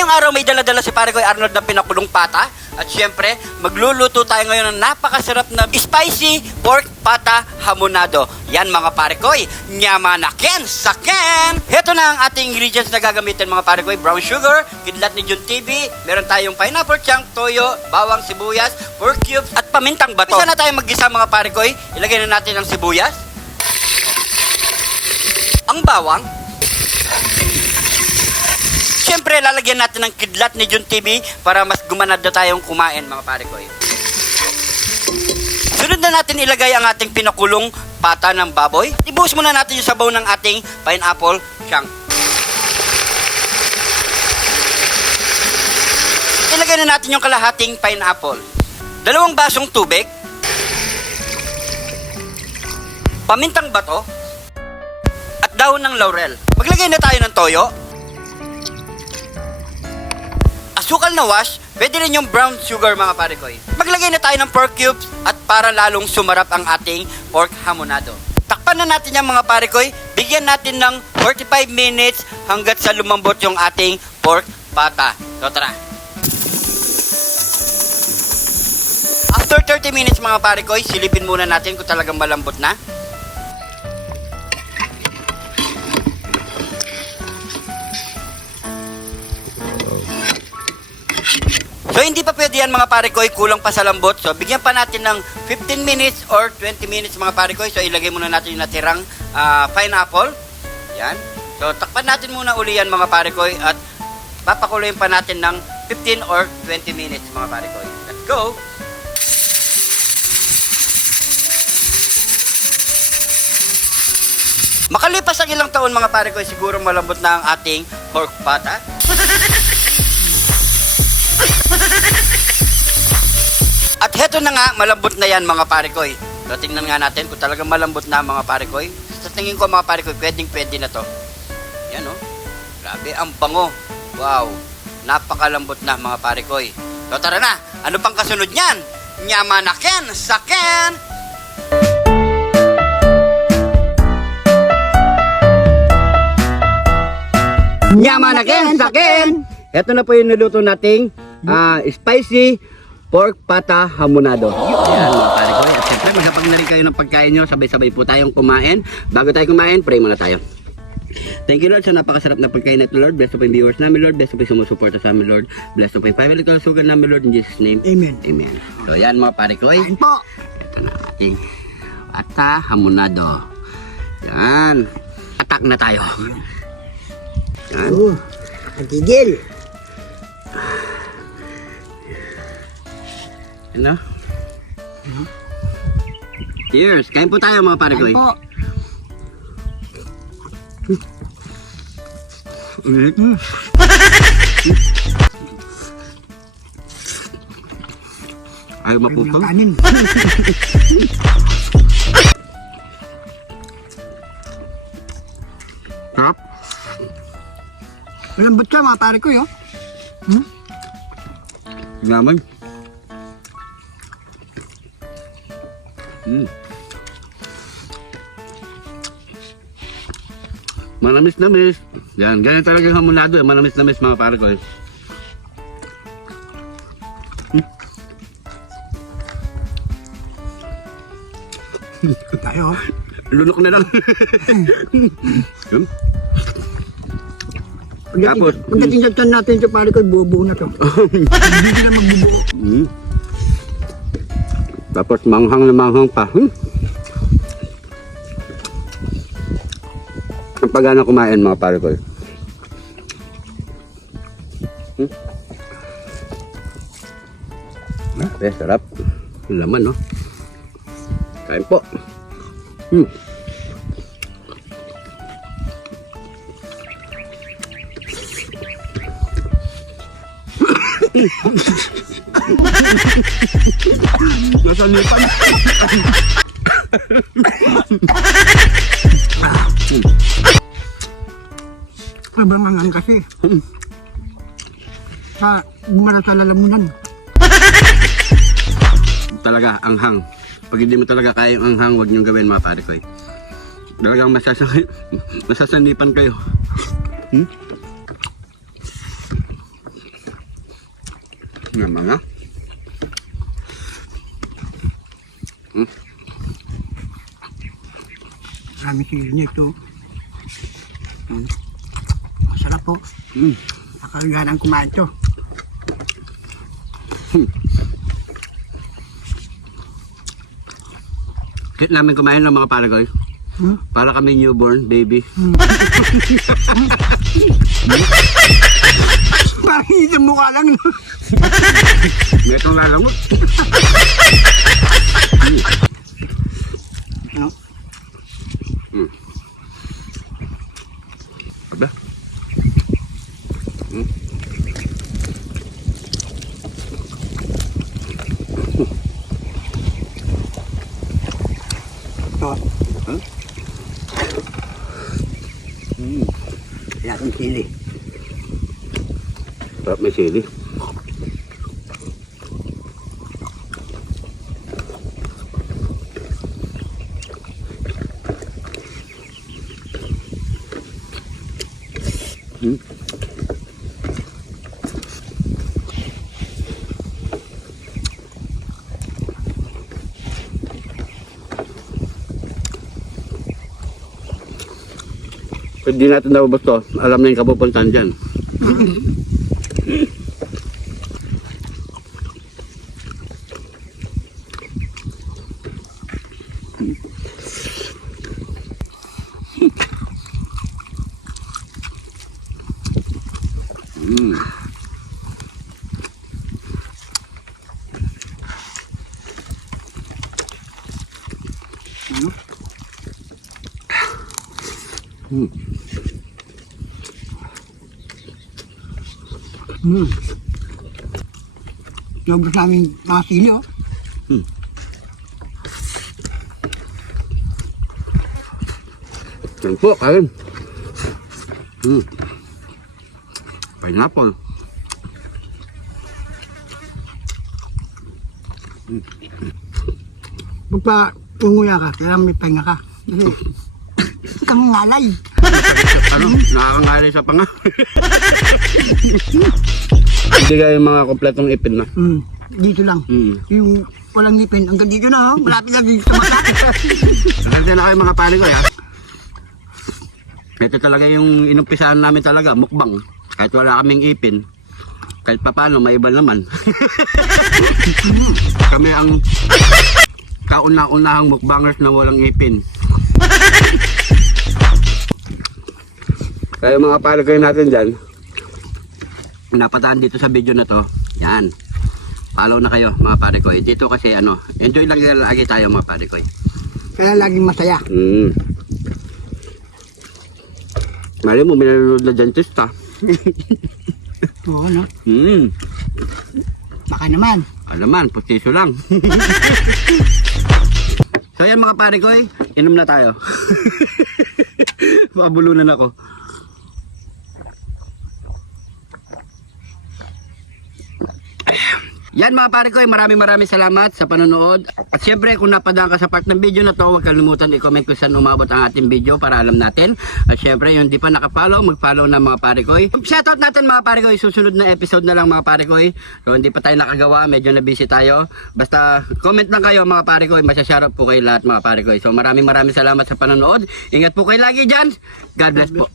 Ngayong araw may dala-dala si pare ko Arnold na pinakulong pata. At syempre, magluluto tayo ngayon ng napakasarap na spicy pork pata hamonado. Yan mga pare ko, nyamanaken saken! Heto na ang ating ingredients na gagamitin mga pare ko. Brown sugar, kidlat ni Jun TV, meron tayong pineapple chunk, toyo, bawang, sibuyas, pork cubes, at pamintang bato. Isa na tayo maggisa mga pare ko. Ilagay na natin ang sibuyas, ang bawang, siyempre, lalagyan natin ng kidlat ni Jun TV para mas gumanad na tayong kumain, mga pare ko. Sunod na natin ilagay ang ating pinakulong pata ng baboy. Ibuhos muna natin yung sabaw ng ating pineapple chunk. Ilagay na natin yung kalahating pineapple. 2 basong tubig. Pamintang bato. At dahon ng laurel. Maglagay na tayo ng toyo. Asukal na wash, pwede rin yung brown sugar mga pare ko. Maglagay na tayo ng pork cubes at para lalong sumarap ang ating pork hamonado. Takpan na natin yung mga pare ko. Bigyan natin ng 45 minutes hanggat sa lumambot yung ating pork pata. So tara. After 30 minutes mga pare ko, silipin muna natin kung talagang malambot na. So hindi pa pwede yan mga pare ko, kulang pa sa lambot. So bigyan pa natin ng 15 minutes or 20 minutes mga pare ko. So ilagay muna natin yung natirang pineapple. Yan. So takpan natin muna uli yan mga pare ko at papakuloyin pa natin ng 15 or 20 minutes mga pare ko. Let's go! Makalipas ang ilang taon mga pare ko, siguro malambot na ang ating pork pata. At heto na nga, malambot na yan mga pare ko. So tingnan nga natin kung talagang malambot na mga pare ko. Sa tingin ko mga pare ko, pwede na to. Yan o. Grabe, ang bango. Wow. Napakalambot na mga pare ko. So tara na, ano pang kasunod niyan? Nyamanaken saken! Nyamanaken saken! Ito na po yung niluto nating spicy pork pata hamonado. Yan mga pare ko. At syempre maghapag na rin kayo ng pagkain nyo. Sabay-sabay po tayong kumain. Bago tayo kumain, pray muna tayo. Thank you Lord sa napakasarap na pagkain na ito Lord. Bless po yung viewers namin Lord. Bless po yung sumusuporta sa amin Lord. Bless po yung family kalusugan namin Lord. In Jesus name. Amen. Amen. So yan mga pare ko. Ito na ating pata hamonado. Yan. Attack na tayo. Yan. Nagigil. Ano? Cheers! Kain po tayo mga pare ko. Ayaw maputo? Kanin. Sarap? Malambot ka mga pare ko yun. Naman. Manamis-namis. Yan, ganyan talaga hamonado. Manamis-namis mga pare ko. Tayo. Lunok na lang. Tapos, Pagdating sa tiyan natin sa pare ko, buo-buo na to. Hindi na magbubuo. Tapos manghang na manghang pa. Ang pagana kumain mga pare ko. Sarap. Yung laman, no? Kain po. Nasa lipan. Abangangan kasi. Sa gumara sa lalamunan. Talaga, anghang. Pag hindi mo talaga kaya yung anghang, huwag niyong gawin mga pare ko. Talagang masasanipan kayo. Naman na. Marami sili nito. Masarap po. Nakaligan ang kumain to. Kit namin kumain ng mga panagoy. Para kami newborn baby. Parang isang mukha lang. No? May itong lalangot. Ano? Aba. Ito. Kaya itong sili. Sarap may sili. Pag di natin naubos to, alam na yung kapupuntahan dyan. Ano? Naubos namin mga sili, oh. Yan po, kain. Pineapple. Pagpa unguya ka, kailangan may pahinga ka. Kasi kang ngalay. Ano? Nakakangalay sa panga. Hindi kayo mga kompletong ipin na. Dito lang. Yung walang ngipin, hanggang dito na, oh. Malapit na dito sa mata. Nakanta na kayo mga pare ko, ya. Ito talaga yung inumpisahan namin talaga, mukbang. Kahit wala kaming ipin, kahit papano, may iba naman. Kami ang kauna-unahang mukbangers na walang ipin. Kaya mga pare ko natin dyan, napataan dito sa video na to, yan. Follow na kayo mga pare ko. Dito kasi ano, enjoy lang lagi tayo mga pare ko. Kaya laging masaya. Mali mo, minanood na dentista. Oo, no? Baka naman. Alaman, pustiso lang. So yan mga pare ko, inom na tayo. Pabulunan ako. Yan mga pare ko, maraming salamat sa panonood. At syempre kung napadaan ka sa part ng video na to, huwag kalimutan i-comment kung saan umabot ang ating video para alam natin. At syempre yung di pa nakapollow, mag-follow na mga pare ko. Shoutout natin mga pare ko, susunod na episode na lang mga pare ko. So hindi pa tayo nakagawa, medyo na busy tayo. Basta comment lang kayo mga pare ko, masyashoutout po kayo lahat mga pare ko. So maraming salamat sa panonood. Ingat po kayo lagi dyan. God bless po.